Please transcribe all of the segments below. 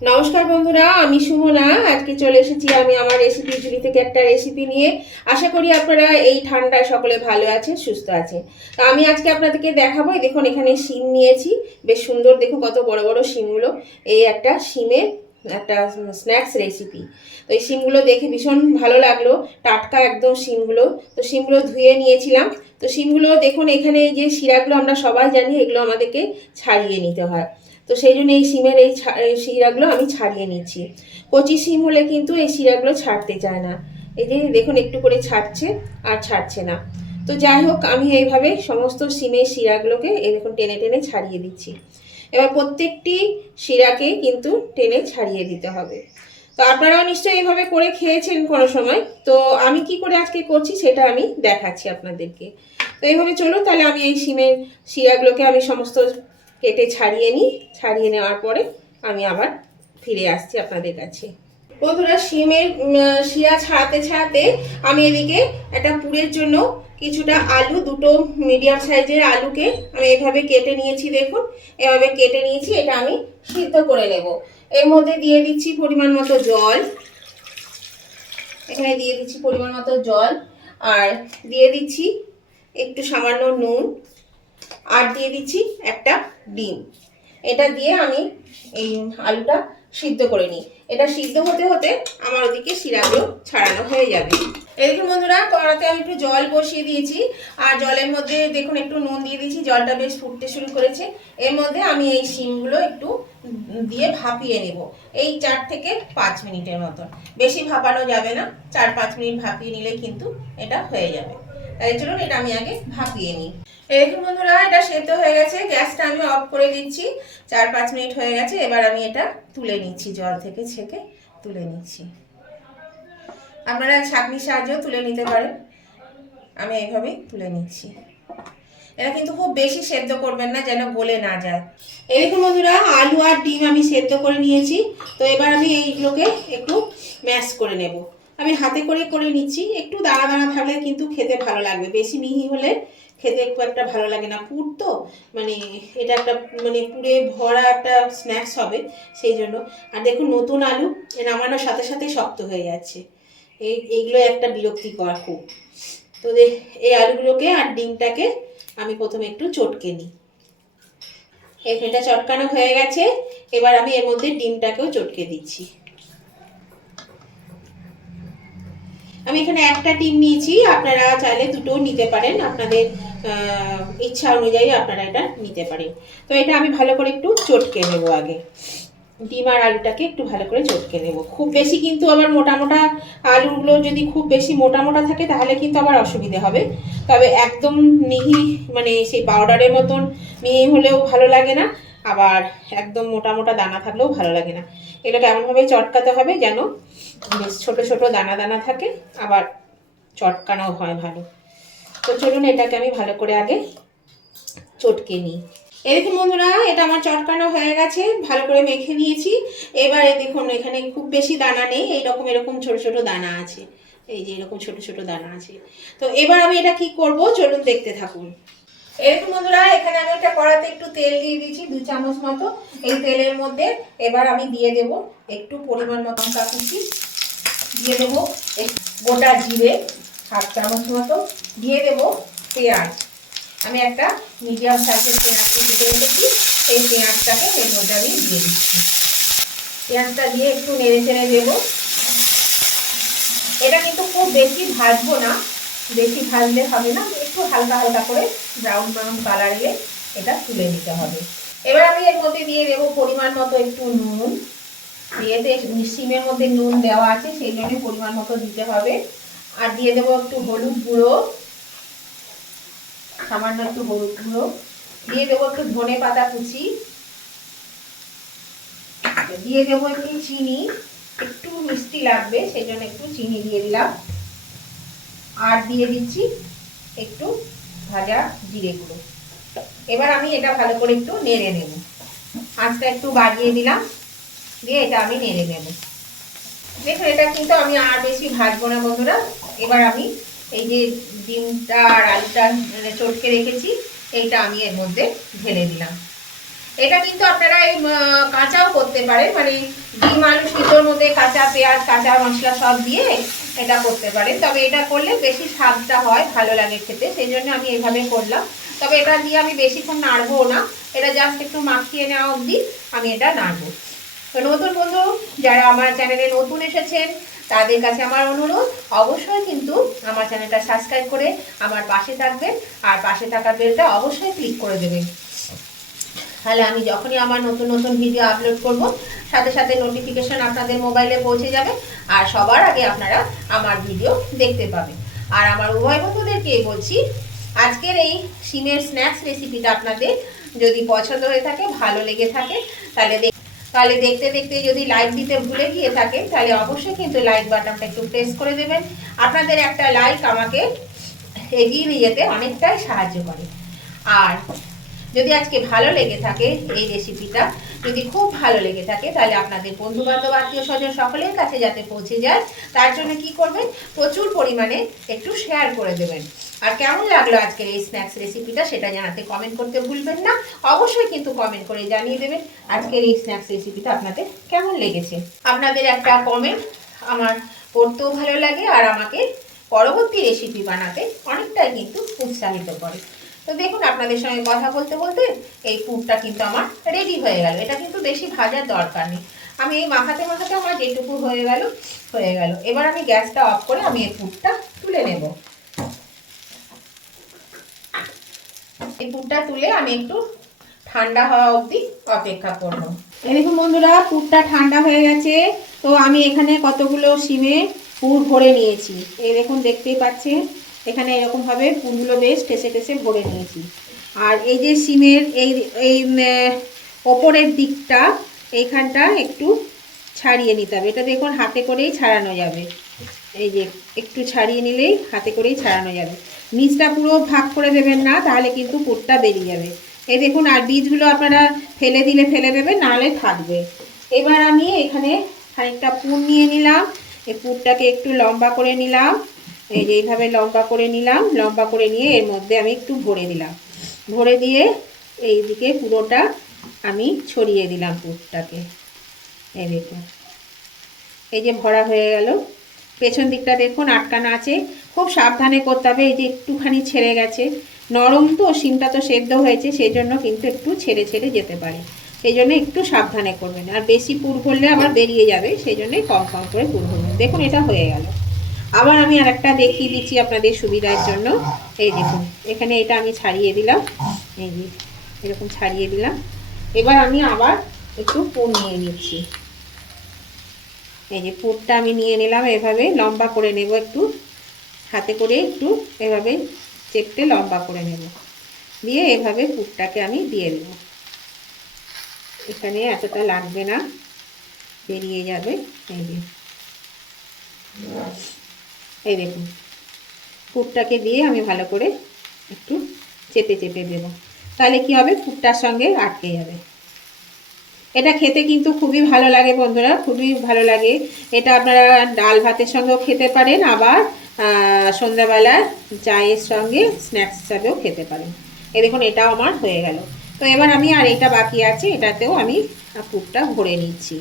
নমস্কার বন্ধুরা, আমি সুমনা। আজকে চলে এসেছি আমি আমার রেসিপি ঝুলি থেকে একটা রেসিপি নিয়ে। আশা করি আপনারা এই ঠান্ডায় সকলে ভালো আছেন, সুস্থ আছেন। তো আমি আজকে আপনাদেরকে দেখাবো। দেখুন এখানে শিম নিয়েছি, বেশ সুন্দর, দেখুন কত বড় বড় শিমগুলো। এই একটা শিমের একটা স্ন্যাক্স রেসিপি। তো এই শিমগুলো দেখে ভীষণ ভালো লাগলো, টাটকা একদম শিমগুলো। তো শিমগুলো ধুয়ে নিয়েছিলাম। তো শিমগুলো দেখুন, এখানে এই যে শিরাগুলো আমরা সবাই জানি, এগুলো আমাদেরকে ছাড়িয়ে নিতে হয়। তো সেই জন্য এই শিমের এই শিরাগুলো আমি ছাড়িয়ে নিচ্ছি। কচি শিম হলে কিন্তু এই শিরাগুলো ছাড়তে চায় না। এই যে দেখুন একটু করে ছাড়ছে আর ছাড়ছে না। তো যাই হোক, আমি এইভাবে সমস্ত শিমের শিরাগুলোকে এই দেখুন টেনে টেনে ছাড়িয়ে দিচ্ছি। এবার প্রত্যেকটি শিরাকে কিন্তু টেনে ছাড়িয়ে দিতে হবে। তো আপনারাও নিশ্চয়ই এইভাবে করে খেয়েছেন কোনো সময়। তো আমি কি করে আজকে করছি সেটা আমি দেখাচ্ছি আপনাদেরকে। তো এইভাবে চলুন, তাহলে আমি এই শিমের শিরাগুলোকে আমি সমস্ত কেটে ছাড়িয়ে নিই। ছাড়িয়ে নেওয়ার পরে আমি আবার ফিরে আসছি আপনাদের কাছে। বন্ধুরা, শিমের শিরা ছাড়াতে ছাড়াতে আমি এদিকে একটা পুরের জন্য কিছুটা আলু, দুটো মিডিয়াম সাইজের আলুকে আমি এভাবে কেটে নিয়েছি। দেখুন এভাবে কেটে নিয়েছি, এটা আমি সিদ্ধ করে নেব। এর মধ্যে দিয়ে দিচ্ছি পরিমাণ মতো জল। এখানে দিয়ে দিচ্ছি পরিমাণ মতো জল, আর দিয়ে দিচ্ছি একটু সামান্য নুন, আর দিয়ে দিচ্ছি একটা ডিম। এটা দিয়ে আমি এই আলুটা সিদ্ধ করে নিই। এটা সিদ্ধ হতে হতে আমার ওদিকে শিরাগুলো ছাড়ানো হয়ে যাবে। এদিকে বন্ধুরা, কড়াতে আমি একটু জল বসিয়ে দিয়েছি, আর জলের মধ্যে দেখুন একটু নুন দিয়ে দিয়েছি। জলটা বেশ ফুটতে শুরু করেছে। এর মধ্যে আমি এই শিমগুলো একটু দিয়ে ভাপিয়ে নেব, এই 4 থেকে 5 মিনিটের মতন। বেশি ভাপানো যাবে না, 4-5 মিনিট ভাপিয়ে নিলে কিন্তু এটা হয়ে যাবে। তাই চলুন এটা আমি আগে ভাপিয়ে নিই। দেখুন বন্ধুরা, এটা সেদ্ধ হয়ে গেছে। গ্যাসটা আমি অফ করে দিচ্ছি। 4-5 মিনিট হয়ে গেছে। এবার আমি এটা তুলে নিচ্ছি, জল থেকে ছেঁকে তুলে নিচ্ছি। আপনারা ছাঁকনির সাহায্যেও তুলে নিতে পারেন, আমি এইভাবেই তুলে নিচ্ছি। এটা কিন্তু খুব বেশি সেদ্ধ করবেন না, যেন গলে না যায়। এই দেখুন বন্ধুরা, আলু আর ডিম আমি সেদ্ধ করে নিয়েছি। তো এবার আমি এইগুলোকে একটু ম্যাশ করে নেব। আমি হাতে করে করে নিচ্ছি। একটু দানা দানা থাকলে কিন্তু খেতে ভালো লাগবে, বেশি মিহি হলে খেতে খুব একটা ভালো লাগে না। পুর তো মানে এটা একটা পুরে ভরা একটা স্ন্যাক্স হবে, সেই জন্য। আর দেখুন নতুন আলু নামানোর সাথে সাথে শক্ত হয়ে যাচ্ছে। এইগুলো একটা বিরক্তিকর খুব। তো এই আলুগুলোকে আর ডিমটাকে আমি প্রথমে একটু চটকে নিই। এটা চটকানো হয়ে গেছে। এবার আমি এর মধ্যে ডিমটাকেও চটকে দিচ্ছি। আমি এখানে একটা ডিম নিয়েছি, আপনারা চাইলে দুটোও নিতে পারেন, আপনাদের ইচ্ছা অনুযায়ী আপনারা এটা নিতে পারেন। তো এটা আমি ভালো করে একটু চটকে নেব আগে। ডিম আর আলুটাকে একটু ভালো করে চটকে নেব। খুব বেশি কিন্তু আবার মোটা মোটা আলুগুলো যদি খুব বেশি মোটা মোটা থাকে তাহলে কিন্তু আবার অসুবিধে হবে। তবে একদম মিহি সেই পাউডারের মতন মিহি হলেও ভালো লাগে না, আবার একদম মোটা মোটা দানা থাকলেও ভালো লাগে না। এগুলোকে এমনভাবে চটকাতে হবে যেন বেশ ছোট ছোট দানা দানা থাকে, আবার চটকানো হয় ভালো। তো চলুন এটাকে আমি ভালো করে আগে চটকে নিই। দেখুন বন্ধুরা, এটা আমার চটকানো হয়ে গেছে, ভালো করে মেখে নিয়েছি। এবারে দেখুন এখানে খুব বেশি দানা নেই, এরকম ছোট ছোট দানা আছে। এই যে এরকম ছোট ছোট দানা আছে। তো এবার আমি এটা কি করব, চলুন দেখতে থাকুন। দেখুন বন্ধুরা, এখানে আমি একটা কড়াতে একটু তেল দিয়ে দিয়েছি, 2 চামচ মতো। এই তেলের মধ্যে এবার আমি দিয়ে দেব একটু পরিমাণ মতো লঙ্কা কুচি, দিয়ে দেবো গোটা জিরে 1/2 চামচ মতো, দিয়ে দেব পেঁয়াজ। আমি একটা মিডিয়াম সাইজের পেঁয়াজ কেটে রেখেছি, এই পেঁয়াজটাকে এর মধ্যে আমি দিয়ে দিচ্ছি। পেঁয়াজটা দিয়ে একটু নেড়ে চেড়ে দেবো। এটা কিন্তু খুব বেশি ভাজবো না, বেশি ভাজলে হবে না, একটু হালকা হালকা করে ব্রাউন ব্রাউন কালার এলে এটা তুলে নিতে হবে। এবার আমি এর মধ্যে দিয়ে দেবো পরিমাণ মতো একটু নুন। দিয়েতে শিমের মধ্যে নুন দেওয়া আছে, সেই জন্য পরিমাণ মতো দিতে হবে। আর দিয়ে দেবো একটু হলুদ গুঁড়ো, সামান্য একটু হলুদ গুঁড়ো, দিয়ে দেবো একটু ধনে পাতা কুচি, দিয়ে দেবো একটু চিনি, একটু মিষ্টি লাগবে সেই জন্য একটু চিনি দিয়ে দিলাম। আর দিয়ে দিচ্ছি একটু ভাজা জিরে গুঁড়ো। এবার আমি এটা ভালো করে একটু নেড়ে নেব। আঁচটা একটু বাড়িয়ে দিলাম, দিয়ে এটা আমি নেড়ে নেব। দেখুন এটা কিন্তু আমি আর বেশি ভাজবো না বন্ধুরা। এবার আমি এই যে ডিমটা আর আলুটা চটকে রেখেছি, এইটা আমি এর মধ্যে ঢেলে দিলাম। এটা কিন্তু আপনারা এই কাঁচাও করতে পারেন, মানে ডিম আলু সিদ্ধর মধ্যে কাঁচা পেঁয়াজ কাঁচা মশলা সব দিয়ে এটা করতে পারেন। তবে এটা করলে বেশি স্বাদটা হয়, ভালো লাগে খেতে, সেই জন্য আমি এইভাবে করলাম। তবে এটা দিয়ে আমি বেশিক্ষণ নাড়বো না, এটা জাস্ট একটু মাখিয়ে নেওয়া অবধি আমি এটা নাড়বো। তো নতুন বন্ধু যারা আমার চ্যানেলে নতুন এসেছেন তাদের কাছে আমার অনুরোধ, অবশ্যই কিন্তু আমার চ্যানেলটা সাবস্ক্রাইব করে আমার পাশে থাকবেন, আর পাশে থাকা বেলটা অবশ্যই ক্লিক করে দেবেন। তাহলে আমি যখনই আমার নতুন নতুন ভিডিও আপলোড করব সাথে সাথে নোটিফিকেশন আপনাদের মোবাইলে পৌঁছে যাবে, আর সবার আগে আপনারা আমার ভিডিও দেখতে পাবেন। আর আমার উভয় বন্ধুদেরকে বলছি, আজকের এই শিমের স্ন্যাক্স রেসিপিটা আপনাদের যদি পছন্দ হয়ে থাকে, ভালো লেগে থাকে, তাহলে দেখতে দেখতে যদি লাইক দিতে ভুলে গিয়ে থাকে তাহলে অবশ্যই কিন্তু লাইক বাটনটা একটু প্রেস করে দেবেন। আপনাদের একটা লাইক আমাকে এগিয়ে নিয়ে যেতে অনেকটাই সাহায্য করে। আর যদি আজকে ভালো লেগে থাকে এই রেসিপিটা, যদি খুব ভালো লেগে থাকে, তাহলে আপনাদের বন্ধু বান্ধব আত্মীয় স্বজন সকলের কাছে যাতে পৌঁছে যায় তার জন্য কি করবেন, প্রচুর পরিমাণে একটু শেয়ার করে দেবেন। আর কেমন লাগলো আজকের এই স্ন্যাক্স রেসিপিটা সেটা জানাতে কমেন্ট করতে ভুলবেন না, অবশ্যই কিন্তু কমেন্ট করে জানিয়ে দেবেন আজকের এই স্ন্যাক্স রেসিপিটা আপনাদের কেমন লেগেছে। আপনাদের একটা কমেন্ট আমার পড়তেও ভালো লাগে, আর আমাকে পরবর্তী রেসিপি বানাতে অনেকটাই কিন্তু উৎসাহিত করে। তো দেখুন, আপনাদের সঙ্গে কথা বলতে বলতে এই পুরটা কিন্তু আমার রেডি হয়ে গেল। এটা কিন্তু বেশি ভাজার দরকার নেই, আমি এই মাখাতে মাখাতে আমার যেটুকু হয়ে গেল। এবার আমি গ্যাসটা অফ করে আমি এই পুরটা তুলে নেব। এই পুরটা তুলে আমি একটু ঠান্ডা হওয়া অবধি অপেক্ষা করব। এই দেখুন বন্ধুরা, পুরটা ঠান্ডা হয়ে গেছে। তো আমি এখানে কতগুলো শিমে পুর ভরে নিয়েছি, এই দেখুন দেখতেই পাচ্ছেন, এখানে এরকমভাবে পুরগুলো বেশ ঠেসে ঠেসে ভরে নিয়েছি। আর এই যে শিমের এই এই ওপরের দিকটা এইখানটা একটু ছাড়িয়ে নিতে হবে। এটা দেখুন হাতে করেই ছাড়ানো যাবে, এই যে একটু ছাড়িয়ে নিলেই হাতে করেই ছাড়ানো যাবে। নিচটা পুরো ভাগ করে দেবেন না, তাহলে কিন্তু পুরটা বেরিয়ে যাবে। এই দেখুন, আর বীজগুলো আপনারা ফেলে দিলে ফেলে দেবেন, নাহলে থাকবে। এবার আমি এখানে খানিকটা পুর নিয়ে নিলাম, এই পুরটাকে একটু লম্বা করে নিলাম, এই যে এইভাবে লম্বা করে নিলাম। লম্বা করে নিয়ে এর মধ্যে আমি একটু ভরে দিলাম, ভরে দিয়ে এই দিকে পুরোটা আমি ছড়িয়ে দিলাম পুরটাকে। এই দেখুন, এই যে ভরা হয়ে গেল। পেছন দিকটা দেখুন আটকানো আছে, খুব সাবধানে করতে হবে। এই যে একটুখানি ছেড়ে গেছে, নরম তো শিমটা তো সেদ্ধ হয়েছে, সেই জন্য কিন্তু একটু ছেড়ে ছেড়ে যেতে পারে, সেই জন্য একটু সাবধানে করবেন। আর বেশি পুর ভরলে আবার বেরিয়ে যাবে, সেই জন্যই কম কম করে পুর ভরবেন। দেখুন এটা হয়ে গেল। আবার আমি আরেকটা দেখিয়ে দিচ্ছি আপনাদের সুবিধার জন্য। এই দেখুন, এখানে এটা আমি ছাড়িয়ে দিলাম, এই যে এরকম ছাড়িয়ে দিলাম। এবার আমি আবার একটু পুর নিয়ে নিচ্ছি। এই যে পুরটা আমি নিয়ে নিলাম, এভাবে লম্বা করে নেব, একটু হাতে করে একটু এভাবে চেপটে লম্বা করে নেব, দিয়ে এভাবে পুরটাকে আমি দিয়ে দেব। এখানে এতটা লাগবে না, বেরিয়ে যাবে। এই দেখুন, পুরটাকে দিয়ে আমি ভালো করে একটু চেপে চেপে দেব, তাহলে কি হবে, পুরটার সঙ্গে আটকে যাবে। এটা খেতে কিন্তু খুবই ভালো লাগে বন্ধুরা, খুবই ভালো লাগে। এটা আপনারা ডাল ভাতের সঙ্গেও খেতে পারেন, আবার সন্ধ্যাবেলা চায়ের সঙ্গে স্ন্যাক্স হিসাবেও খেতে পারেন। এই দেখুন এটাও আমার হয়ে গেল। তো এবার আমি আর এটা বাকি আছে, এটাতেও আমি পুরটা ভরে নিচ্ছি।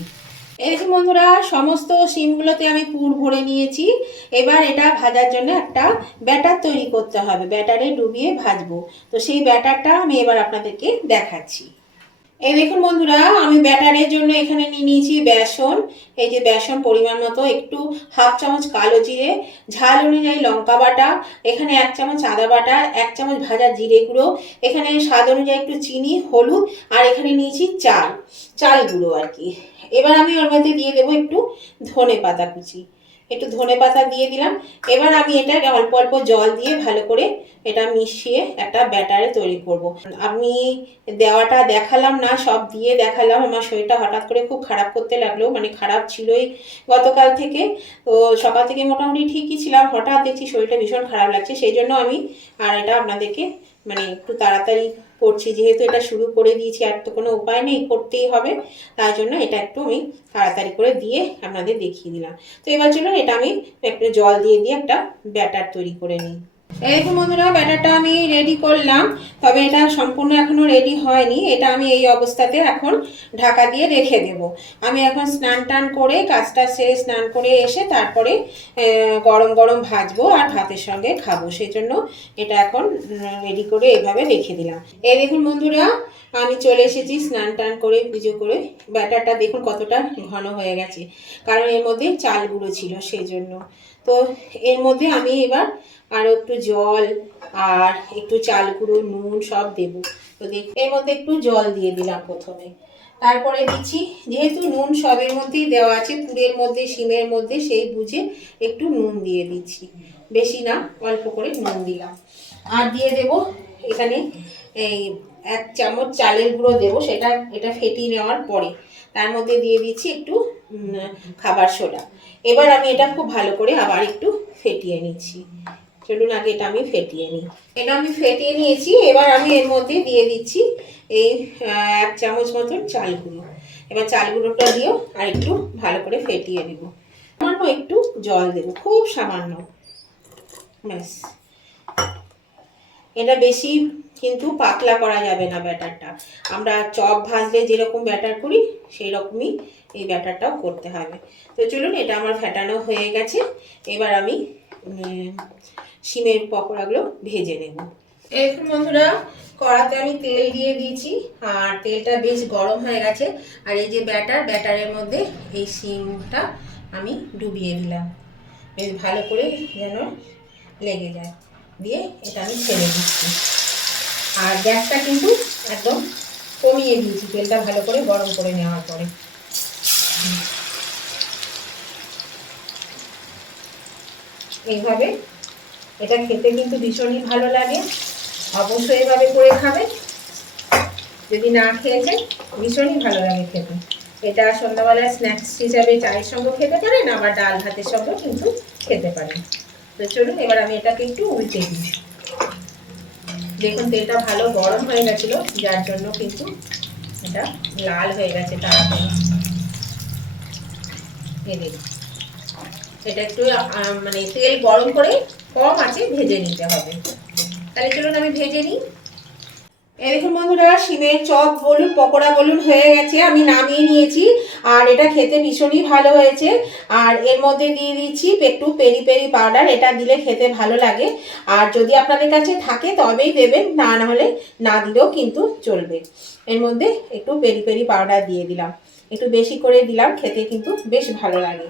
এই দেখুন বন্ধুরা, সমস্ত শিমগুলোতে আমি পুর ভরে নিয়েছি। এবার এটা ভাজার জন্য একটা ব্যাটার তৈরি করতে হবে, ব্যাটারে ডুবিয়ে ভাজবো। তো সেই ব্যাটারটা আমি এবার আপনাদেরকে দেখাচ্ছি। এই দেখুন বন্ধুরা, আমি ব্যাটারের জন্য এখানে নিয়ে নিয়েছি বেসন। এই যে বেসন পরিমাণ মতো, একটু হাফ চামচ কালো জিরে, ঝাল অনুযায়ী লঙ্কা বাটা, এখানে 1 চামচ আদা বাটা, 1 চামচ ভাজা জিরে গুঁড়ো, এখানে স্বাদ অনুযায়ী একটু চিনি, হলুদ, আর এখানে নিয়েছি চাল গুঁড়ো আর কি। এবার আমি ওর মধ্যে দিয়ে দেবো একটু ধনে পাতা কুচি, একটু ধনে পাতা দিয়ে দিলাম। এবার আমি এটা অল্প অল্প জল দিয়ে ভালো করে এটা মিশিয়ে একটা ব্যাটারে তৈরি করব। আমি দেওয়াটা দেখালাম না, সব দিয়ে দেখালাম। আমার শরীরটা হঠাৎ করে খুব খারাপ করতে লাগলো, মানে খারাপ ছিলই গতকাল থেকে। তো সকাল থেকে মোটামুটি ঠিকই ছিলাম, হঠাৎ দেখছি শরীরটা ভীষণ খারাপ লাগছে, সেই জন্য আমি আর এটা আপনাদেরকে মানে একটু তাড়াতাড়ি করছি, যেহেতু এটা শুরু করে দিয়েছি, আর তো কোনো উপায় নেই, করতেই হবে, তাই জন্য এটা একটু আমি তাড়াতাড়ি করে দিয়ে আপনাদের দেখিয়ে দিলাম। তো এবার চলুন এটা আমি একটু জল দিয়ে একটা ব্যাটার তৈরি করে নিই। এরকম বন্ধুরা ব্যাটারটা আমি রেডি করলাম, তবে এটা সম্পূর্ণ এখনো রেডি হয়নি। এটা আমি এই অবস্থাতে এখন ঢাকা দিয়ে রেখে দেব। আমি এখন স্নান টান করে কাজটা সেরে স্নান করে এসে তারপরে গরম গরম ভাজবো আর ভাতের সঙ্গে খাবো, সেই জন্য এটা এখন রেডি করে এইভাবে রেখে দিলাম। এই দেখুন বন্ধুরা, আমি চলে এসেছি স্নান টান করে পুজো করে। ব্যাটারটা দেখুন কতটা ঘন হয়ে গেছে, কারণ এর মধ্যে চাল গুঁড়ো ছিল সেই জন্য। তো এর মধ্যে আমি এবার আরও একটু জল আর একটু চাল গুঁড়ো, নুন সব দেবো। তো দেখ, এর মধ্যে একটু জল দিয়ে দিলাম প্রথমে, তারপরে দিচ্ছি, যেহেতু নুন সবের মধ্যেই দেওয়া আছে, পুরের মধ্যে শিমের মধ্যে, সেই বুঝে একটু নুন দিয়ে দিচ্ছি, বেশি না, অল্প করে নুন দিলাম। আর দিয়ে দেব এখানে এই 1 চামচ চালের গুঁড়ো দেবো, এটা ফেটিয়ে নেওয়ার পরে। তার মধ্যে দিয়ে দিচ্ছি একটু খাবার সোডা। এবার আমি এটা খুব ভালো করে আবার একটু ফেটিয়ে নিচ্ছি। চলুন আগে এটা আমি ফেটিয়ে নিই। এটা আমি ফেটিয়ে নিয়েছি। এবার আমি এর মধ্যে দিয়ে দিচ্ছি এই 1 চামচ মতন চাল গুঁড়ো। এবার চাল গুঁড়োটা দিয়েও আর একটু ভালো করে ফেটিয়ে দেব। সামান্য একটু জল দেব, খুব সামান্য, ব্যাস। এটা বেশি কিন্তু পাতলা করা যাবে না ব্যাটারটা। আমরা চপ ভাজলে যেরকম ব্যাটার করি সেই রকমই এই ব্যাটারটাও করতে হবে। তো চলুন, এটা আমার ফেটানো হয়ে গেছে। এবার আমি শিমের পকোড়াগুলো ভেজে নেব। এখন বন্ধুরা, কড়াতে আমি তেল দিয়ে দিয়েছি আর তেলটা বেশ গরম হয়ে গেছে। আর এই যে ব্যাটারের মধ্যে এই শিমটা আমি ডুবিয়ে দিলাম, বেশ ভালো করে যেন লেগে যায়। দিয়ে এটা আমি ছেড়ে দিচ্ছি। আর গ্যাসটা কিন্তু একদম কমিয়ে দিয়েছি তেলটা ভালো করে গরম করে নেওয়ার পরে। এইভাবে এটা খেতে কিন্তু ভীষণই ভালো লাগে, অবশ্যই এভাবে করে খাবে। যদি না খেয়েছেন, ভীষণই ভালো লাগে খেতে। এটা সন্ধ্যাবেলায় স্ন্যাক্স হিসাবে চায়ের সঙ্গে খেতে পারেন, আবার ডাল ভাতের সঙ্গেও কিন্তু খেতে পারেন। তো চলুন, এবার আমি এটাকে একটু উল্টে দিই। দেখুন তেলটা ভালো গরম হয়ে গেছিল, যার জন্য কিন্তু এটা লাল হয়ে গেছে তাড়াতাড়ি। এটা একটু মানে তেল গরম করে কম আঁচে ভেজে নিতে হবে। তাহলে চলুন আমি ভেজে নিই। এই দেখুন বন্ধুরা, শিমের চপ বলুন পকোড়া বলুন হয়ে গেছে, আমি নামিয়ে নিয়েছি। আর এটা খেতে ভীষণই ভালো হয়েছে। আর এর মধ্যে দিয়ে দিচ্ছি একটু পেরি পেরি পাউডার, এটা দিলে খেতে ভালো লাগে। আর যদি আপনাদের কাছে থাকে তবেই দেবেন, না হলে না দিলেও কিন্তু চলবে। এর মধ্যে একটু পেরি পেরি পাউডার দিয়ে দিলাম, একটু বেশি করে দিলাম, খেতে কিন্তু বেশ ভালো লাগে।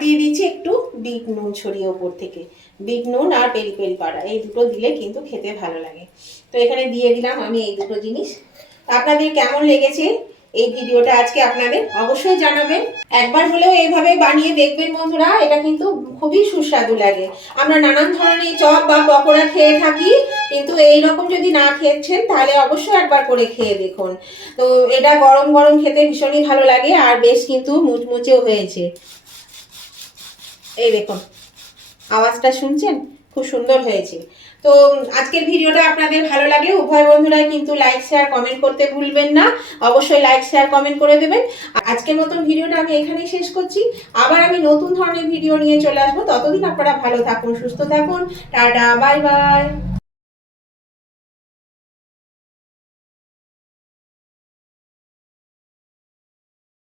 দিয়ে দিচ্ছি একটু বিট নুন ছড়িয়ে ওপর থেকে। বিট নুন আর পেরি পেরি পাউডার এই দুটো দিলে কিন্তু খেতে ভালো লাগে। তো এখানে দিয়ে দিলাম আমি এই দুটো জিনিস। আপনাদের কেমন লেগেছে এই ভিডিওটা আজকে আপনাদের অবশ্যই জানাবেন। একবার হলেও এইভাবে বানিয়ে দেখবেন বন্ধুরা, এটা কিন্তু খুবই সুস্বাদু লাগে। আমরা নানান ধরনের চপ বা পকোড়া খেয়ে থাকি, কিন্তু এই রকম যদি না খেয়েছেন তাহলে অবশ্যই একবার করে খেয়ে দেখুন। তো এটা গরম গরম খেতে ভীষণই ভালো লাগে, আর বেশ কিন্তু মুচমুচেও হয়েছে। এই দেখুন, আওয়াজটা শুনছেন, খুব সুন্দর হয়েছে। তো আজকের ভিডিওটা আপনাদের ভালো লাগে উভয় বন্ধুরাই কিন্তু লাইক শেয়ার কমেন্ট করতে ভুলবেন না। অবশ্যই লাইক শেয়ার কমেন্ট করে দেবেন। আজকের মতন ভিডিওটা আমি এখানেই শেষ করছি। আবার আমি নতুন ধরনের ভিডিও নিয়ে চলে আসবো। ততদিন আপনারা ভালো থাকুন, সুস্থ থাকুন। Tata, bye bye.